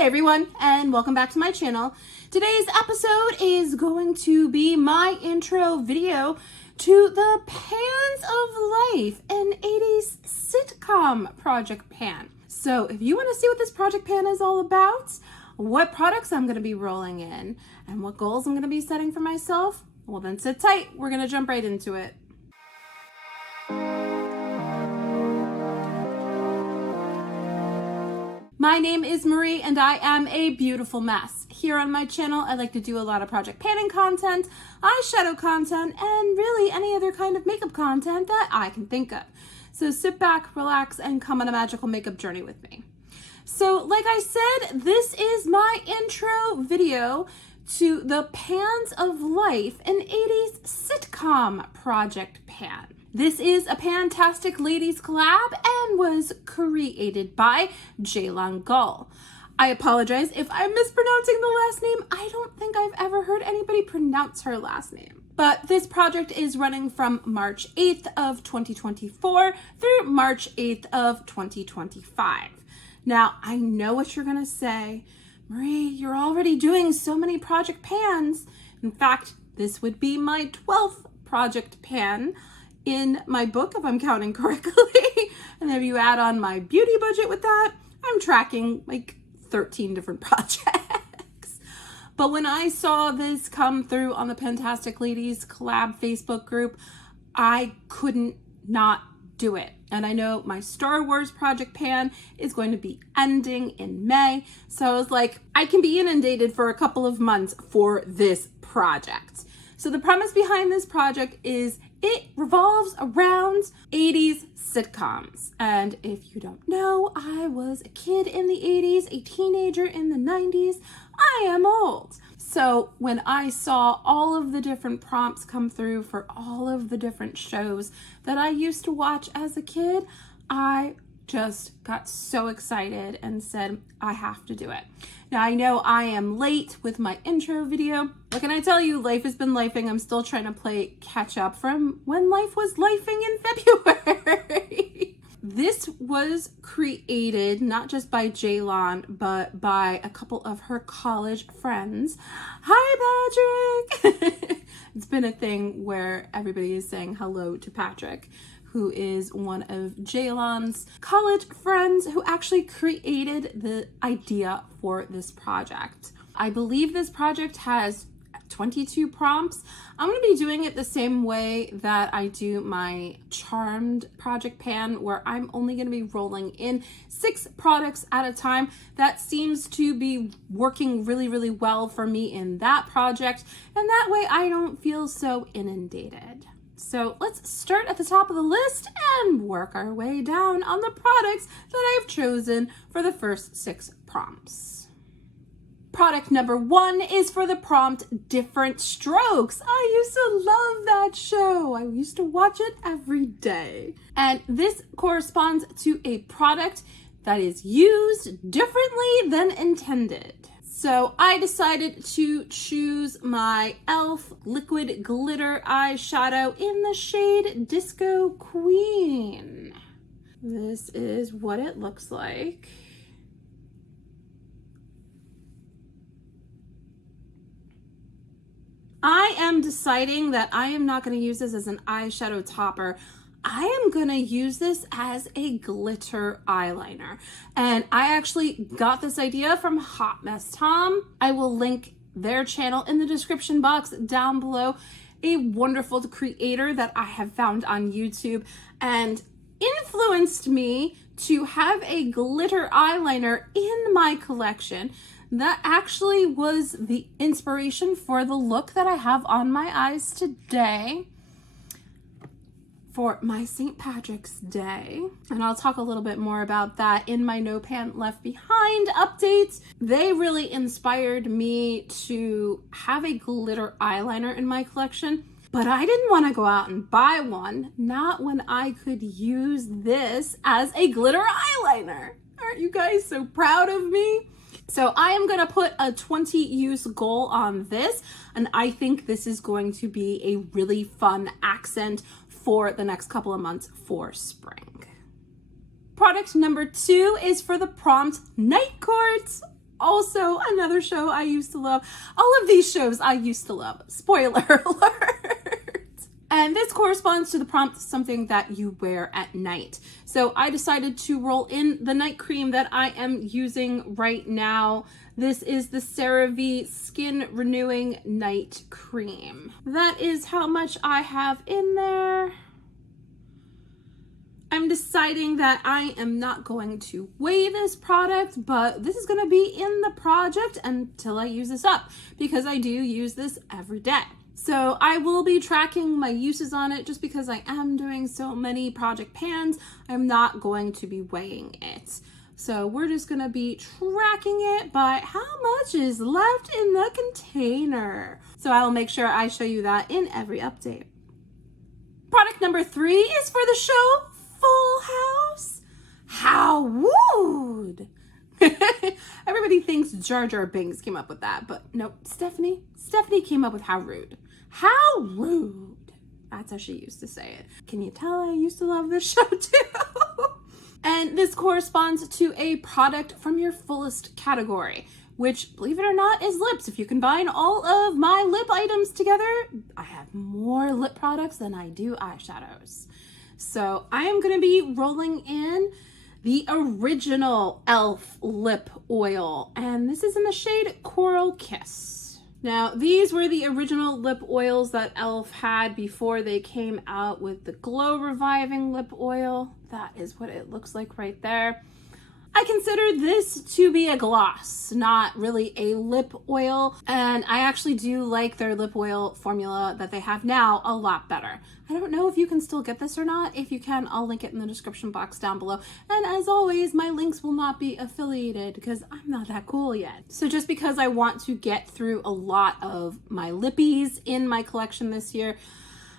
Hey everyone, and welcome back to my channel. Today's episode is going to be my intro video to the Pans of Life, an 80s sitcom project pan. So if you want to see what this project pan is all about, what products I'm going to be rolling in, and what goals I'm going to be setting for myself, well then sit tight, we're going to jump right into it. My name is Marie and I am a beautiful mess. Here on my channel, I like to do a lot of project panning content, eyeshadow content, and really any other kind of makeup content that I can think of. So sit back, relax, and come on a magical makeup journey with me. So like I said, this is my intro video to the Pans of Life, an 80s sitcom project pan. This is a Pantastic Ladies collab and was created by Jaylon Gull. I apologize if I'm mispronouncing the last name. I don't think I've ever heard anybody pronounce her last name. But this project is running from March 8th of 2024 through March 8th of 2025. Now, I know what you're gonna say. Marie, you're already doing so many project pans. In fact, this would be my 12th project pan in my book, if I'm counting correctly. And if you add on my beauty budget with that, I'm tracking like 13 different projects. But when I saw this come through on the Pantastic Ladies collab Facebook group, I couldn't not do it. And I know my Star Wars project pan is going to be ending in May. So I was like, I can be inundated for a couple of months for this project. So the premise behind this project is it revolves around 80s sitcoms. And if you don't know, I was a kid in the 80s, a teenager in the 90s. I am old. So when I saw all of the different prompts come through for all of the different shows that I used to watch as a kid, I just got so excited and said, I have to do it. Now I know I am late with my intro video. What can I tell you? Life has been lifing. I'm still trying to play catch up from when life was lifing in February. This was created not just by Jaylon, but by a couple of her college friends. Hi, Patrick! It's been a thing where everybody is saying hello to Patrick, who is one of Jaylon's college friends who actually created the idea for this project. I believe this project has 22 prompts. I'm going to be doing it the same way that I do my Charmed project pan, where I'm only going to be rolling in 6 products at a time. That seems to be working really, really well for me in that project, and that way I don't feel so inundated. So let's start at the top of the list and work our way down on the products that I've chosen for the first 6 prompts. Product number 1 is for the prompt Different Strokes. I used to love that show. I used to watch it every day. And this corresponds to a product that is used differently than intended. So I decided to choose my e.l.f. liquid glitter eyeshadow in the shade Disco Queen. This is what it looks like. I am deciding that I am not going to use this as an eyeshadow topper. I am going to use this as a glitter eyeliner. And I actually got this idea from Hot Mess Tom. I will link their channel in the description box down below. A wonderful creator that I have found on YouTube and influenced me to have a glitter eyeliner in my collection. That actually was the inspiration for the look that I have on my eyes today for my St. Patrick's Day. And I'll talk a little bit more about that in my No Pan Left Behind updates. They really inspired me to have a glitter eyeliner in my collection, but I didn't want to go out and buy one, not when I could use this as a glitter eyeliner. Aren't you guys so proud of me? So I am going to put a 20 use goal on this, and I think this is going to be a really fun accent for the next couple of months for spring. Product number 2 is for the prompt Night Court. Also another show I used to love. All of these shows I used to love. Spoiler alert. And this corresponds to the prompt, something that you wear at night. So I decided to roll in the night cream that I am using right now. This is the CeraVe Skin Renewing Night Cream. That is how much I have in there. I'm deciding that I am not going to weigh this product, but this is going to be in the project until I use this up, because I do use this every day. So I will be tracking my uses on it just because I am doing so many project pans. I'm not going to be weighing it. So we're just going to be tracking it by how much is left in the container. So I'll make sure I show you that in every update. Product number 3 is for the show Full House. How rude. Everybody thinks Jar Jar Binks came up with that, but nope, Stephanie came up with how rude. How rude. That's how she used to say it. Can you tell I used to love this show too? And this corresponds to a product from your fullest category, which, believe it or not, is lips. If you combine all of my lip items together, I have more lip products than I do eyeshadows. So I am going to be rolling in the original e.l.f. lip oil, and this is in the shade Coral Kiss. Now, these were the original lip oils that e.l.f. had before they came out with the Glow Reviving lip oil. That is what it looks like right there. I consider this to be a gloss, not really a lip oil, and I actually do like their lip oil formula that they have now a lot better. I don't know if you can still get this or not. If you can, I'll link it in the description box down below. And as always, my links will not be affiliated because I'm not that cool yet. So just because I want to get through a lot of my lippies in my collection this year,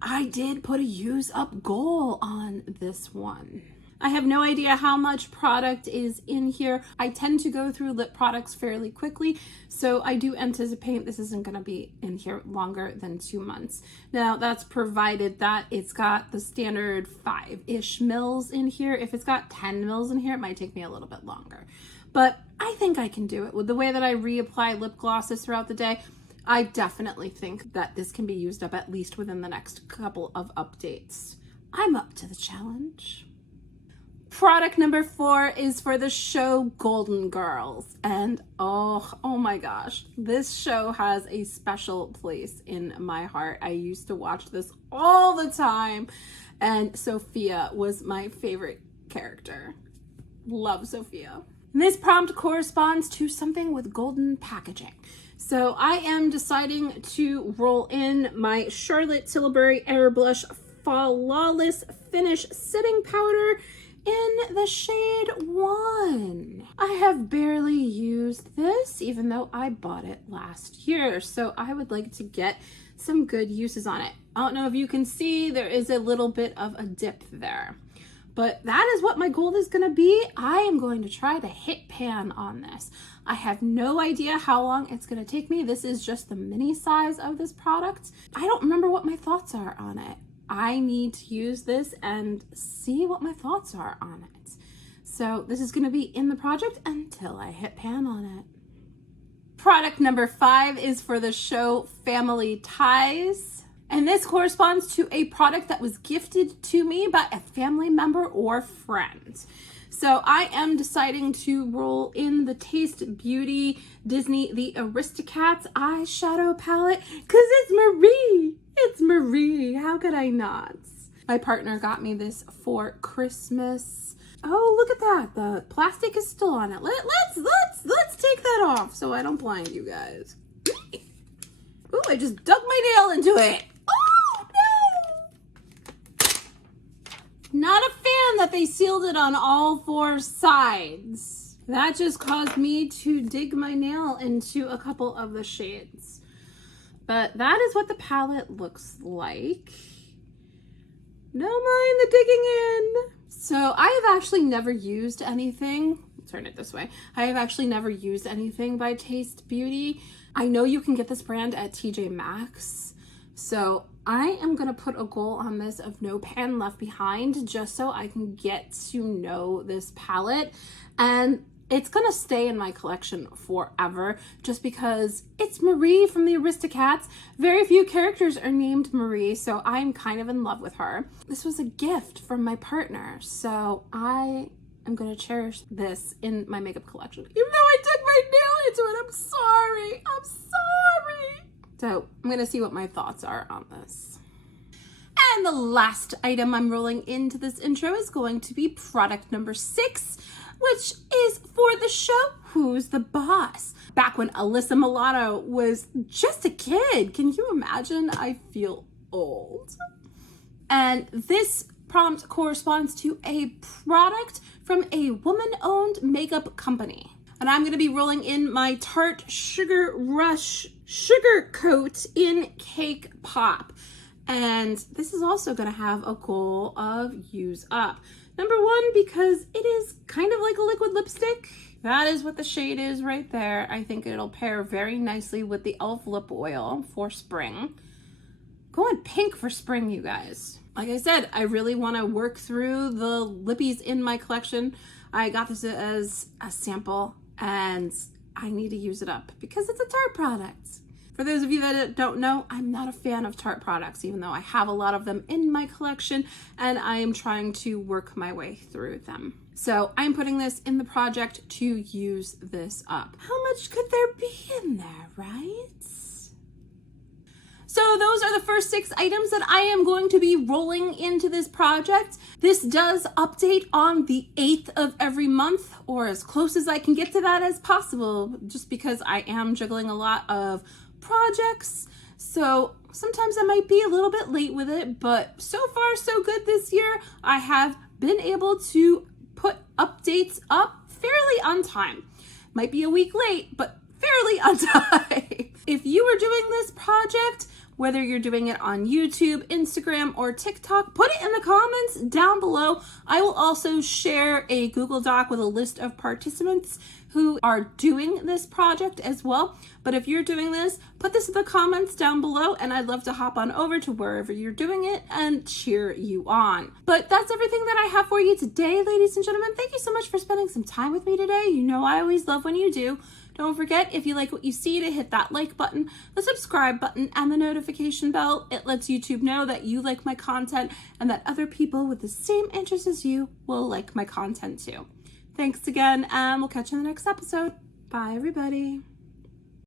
I did put a use up goal on this one. I have no idea how much product is in here. I tend to go through lip products fairly quickly, so I do anticipate this isn't going to be in here longer than 2 months. Now, that's provided that it's got the standard 5-ish mils in here. If it's got 10 mils in here, it might take me a little bit longer. But I think I can do it. With the way that I reapply lip glosses throughout the day, I definitely think that this can be used up at least within the next couple of updates. I'm up to the challenge. Product number 4 is for the show Golden Girls, and oh my gosh, this show has a special place in my heart. I used to watch this all the time, and Sophia was my favorite character. Love Sophia. This prompt corresponds to something with golden packaging. So I am deciding to roll in my Charlotte Tilbury Airbrush Flawless Finish Setting Powder in the shade 1. I have barely used this, even though I bought it last year, so I would like to get some good uses on it. I don't know if you can see, there is a little bit of a dip there, but that is what my goal is going to be. I am going to try to hit pan on this. I have no idea how long it's going to take me. This is just the mini size of this product. I don't remember what my thoughts are on it. I need to use this and see what my thoughts are on it. So this is going to be in the project until I hit pan on it. Product number 5 is for the show Family Ties. And this corresponds to a product that was gifted to me by a family member or friend. So I am deciding to roll in the Taste Beauty Disney The Aristocats eyeshadow palette because it's Marie. It's Marie. How could I not? My partner got me this for Christmas. Oh, look at that. The plastic is still on it. Let's take that off so I don't blind you guys. Ooh, I just dug my nail into it. Oh, no. Not a fan that they sealed it on all 4 sides. That just caused me to dig my nail into a couple of the shades. But that is what the palette looks like. No mind the digging in. So I have actually never used anything. Turn it this way. I have actually never used anything by Taste Beauty. I know you can get this brand at TJ Maxx. So I am going to put a goal on this of no pan left behind just so I can get to know this palette. And It's gonna stay in my collection forever just because it's Marie from the Aristocats. Very few characters are named Marie, so I'm kind of in love with her. This was a gift from my partner, so I am gonna cherish this in my makeup collection. Even though I dug my nail into it, I'm sorry. I'm sorry. So I'm gonna see what my thoughts are on this. And the last item I'm rolling into this intro is going to be product number 6, which is for the show Who's the Boss? Back when Alyssa Milano was just a kid. Can you imagine? I feel old. And this prompt corresponds to a product from a woman-owned makeup company. And I'm going to be rolling in my Tarte Sugar Rush Sugar Coat in Cake Pop. And this is also going to have a goal of use up. Number 1, because it is kind of like a liquid lipstick. That is what the shade is right there. I think it'll pair very nicely with the e.l.f. lip oil for spring. Going pink for spring, you guys. Like I said, I really want to work through the lippies in my collection. I got this as a sample and I need to use it up because it's a Tarte product. For those of you that don't know, I'm not a fan of Tarte products, even though I have a lot of them in my collection and I am trying to work my way through them. So I'm putting this in the project to use this up. How much could there be in there, right? So those are the first 6 items that I am going to be rolling into this project. This does update on the 8th of every month, or as close as I can get to that as possible, just because I am juggling a lot of projects. So sometimes I might be a little bit late with it, but so far so good this year. I have been able to put updates up fairly on time. Might be a week late, but fairly on time. If you are doing this project, whether you're doing it on YouTube, Instagram, or TikTok, put it in the comments down below. I will also share a Google Doc with a list of participants who are doing this project as well. But if you're doing this, put this in the comments down below and I'd love to hop on over to wherever you're doing it and cheer you on. But that's everything that I have for you today, ladies and gentlemen. Thank you so much for spending some time with me today. You know I always love when you do. Don't forget, if you like what you see, to hit that like button, the subscribe button, and the notification bell. It lets YouTube know that you like my content and that other people with the same interests as you will like my content too. Thanks again, and we'll catch you in the next episode. Bye, everybody.